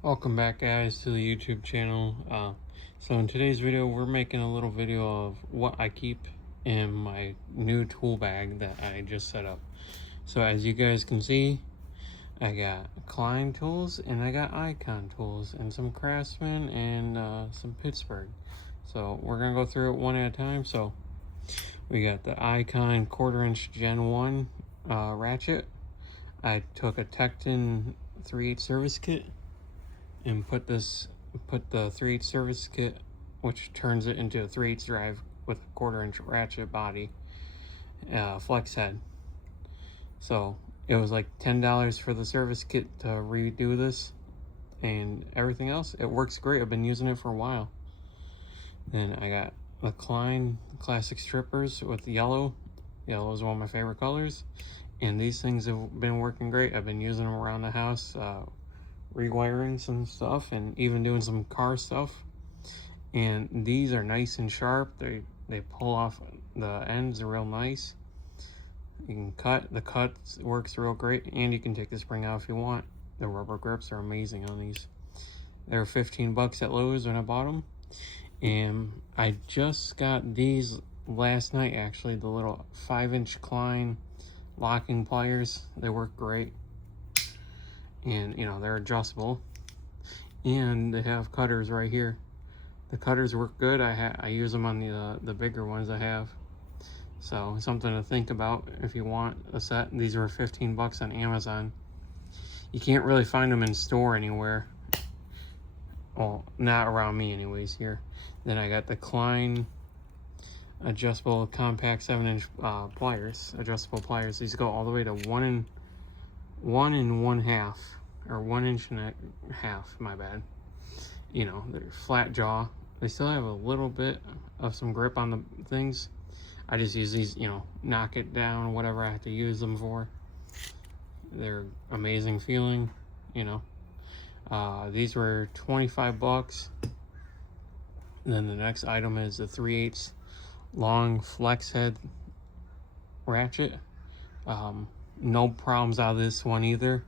Welcome back, guys, to the YouTube channel. So in today's video we're making a little video of what I keep in my new tool bag that I just set up. So as you guys can see, I got Klein tools and I got Icon tools and some Craftsman and some Pittsburgh. So we're gonna go through it one at a time. So we got the Icon 1/4 inch Gen 1 ratchet. I took a Tecton 3/8 service kit and put the 3/8 service kit, which turns it into a 3/8 drive with a 1/4 inch ratchet body, flex head. So it was like $10 for the service kit to redo this, and everything else, it works great. I've been using it for a while. Then I got the Klein classic strippers with yellow. Yellow is one of my favorite colors, and these things have been working great. I've been using them around the house, rewiring some stuff and even doing some car stuff. And these are nice and sharp. They pull off the ends real nice. You can cut, the cut works real great, and you can take the spring out if you want. The rubber grips are amazing on these. They were 15 bucks at Lowe's when I bought them, and I just got these last night actually, the little 5-inch Klein locking pliers. They work great, and you know, they're adjustable, and they have cutters right here. The cutters work good. I use them on the bigger ones I have. So something to think about if you want a set. These were 15 bucks on Amazon. You can't really find them in store anywhere. Well, not around me anyways here. Then I got the Klein adjustable compact 7-inch pliers, adjustable pliers. These go all the way to 1 1/2, or 1 1.5 inches, my bad. You know, they're flat jaw. They still have a little bit of some grip on the things. I just use these, you know, knock it down, whatever I have to use them for. They're amazing feeling, you know. These were 25 bucks. Then the next item is the 3/8 long flex head ratchet. No problems out of this one either.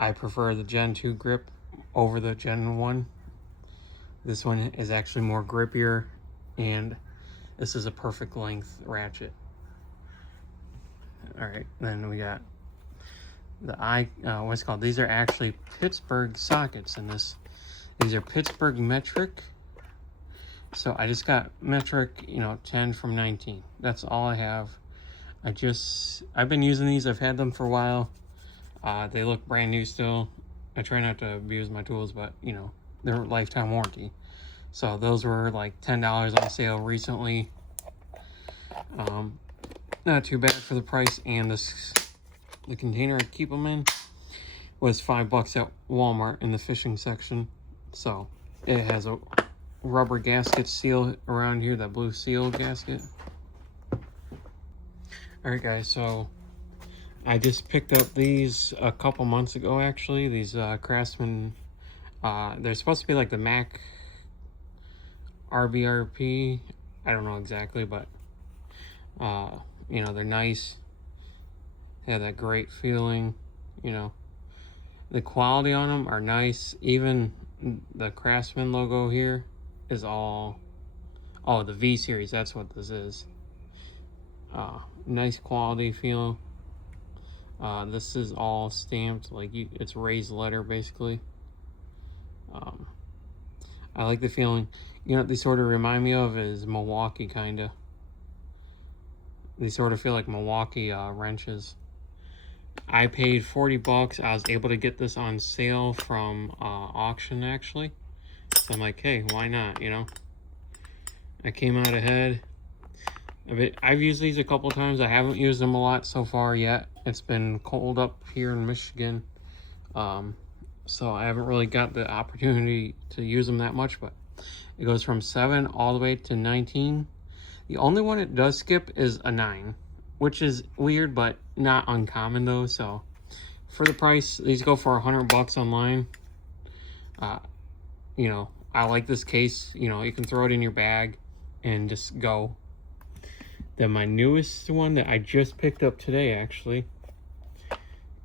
I prefer the Gen 2 grip over the Gen 1. This one is actually more grippier, and this is a perfect length ratchet. All right, then we got the what's it called? These are actually Pittsburgh sockets in this. These are Pittsburgh metric. So I just got metric, you know, 10 from 19. That's all I have. I've been using these. I've had them for a while. They look brand new still. I try not to abuse my tools, but you know, they're lifetime warranty. So those were like $10 on sale recently. Not too bad for the price, and the container I keep them in was 5 bucks at Walmart in the fishing section. So it has a rubber gasket seal around here, that blue seal gasket. Alright guys, so I just picked up these a couple months ago actually. These Craftsman, they're supposed to be like the Mac RBRP. I don't know exactly, but you know, they're nice. They have that great feeling, you know. The quality on them are nice. Even the Craftsman logo here is all, oh, the V series, that's what this is. Nice quality feel. This is all stamped, like it's raised letter basically. I like the feeling. You know what they sort of remind me of is Milwaukee, kinda. They sort of feel like Milwaukee wrenches. I paid 40 bucks. I was able to get this on sale from auction actually. So I'm like, hey, why not, you know? I came out ahead. I've used these a couple times. I haven't used them a lot so far yet. It's been cold up here in Michigan. So I haven't really got the opportunity to use them that much, but it goes from 7 all the way to 19. The only one it does skip is a 9, which is weird, but not uncommon though. So for the price, these go for 100 bucks online. You know, I like this case. You know, you can throw it in your bag and just go. Then my newest one that I just picked up today actually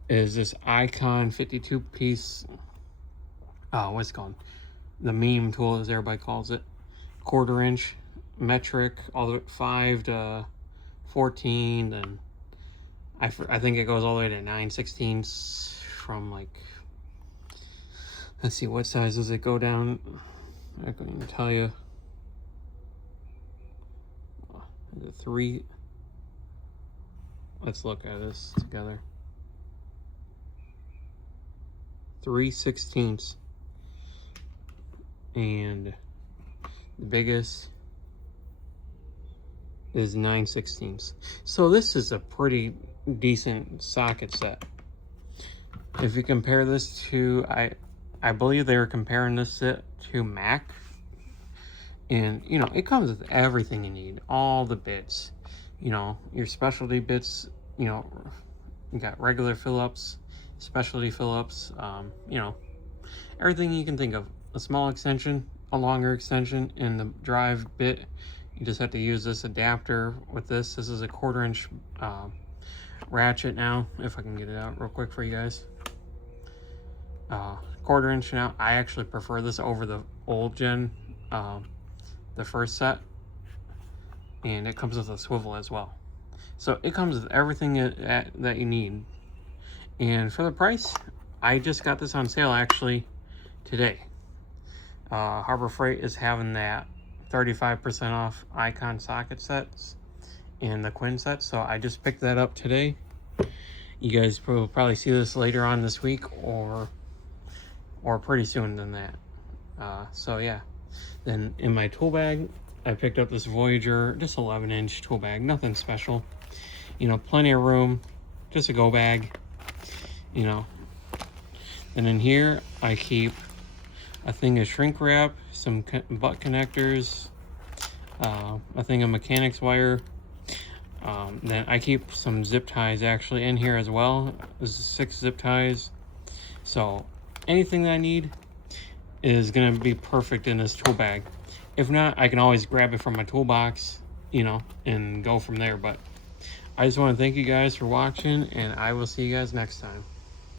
is this Icon 52-piece what's it called? The meme tool, as everybody calls it. 1/4 inch, metric, all the way 5 to 14, then I think it goes all the way to 9/16 from like, let's see, what size does it go down? I can even tell you. The 3, let's look at this together. 3/16, and the biggest is 9/16. So this is a pretty decent socket set. If you compare this to, I believe they were comparing this set to Mac, and you know, it comes with everything you need, all the bits, you know, your specialty bits, you know, you got regular Phillips, specialty Phillips, you know, everything you can think of. A small extension, a longer extension, and the drive bit. You just have to use this adapter with this. This is a 1/4 inch ratchet now, if I can get it out real quick for you guys. 1/4 inch now. I actually prefer this over the old gen, the first set, and it comes with a swivel as well. So it comes with everything that you need. And for the price, I just got this on sale actually today. Harbor Freight is having that 35% off icon socket sets and the Quinn set, so I just picked that up today. You guys will probably see this later on this week or pretty soon than that. So yeah, then in my tool bag, I picked up this Voyager, just 11-inch tool bag, nothing special, you know, plenty of room, just a go bag, you know. And in here I keep a thing of shrink wrap, some butt connectors, a thing of mechanics wire. Then I keep some zip ties actually in here as well. This is 6 zip ties. So anything that I need is gonna be perfect in this tool bag. If not, I can always grab it from my toolbox, you know, and go from there. But I just want to thank you guys for watching, and I will see you guys next time.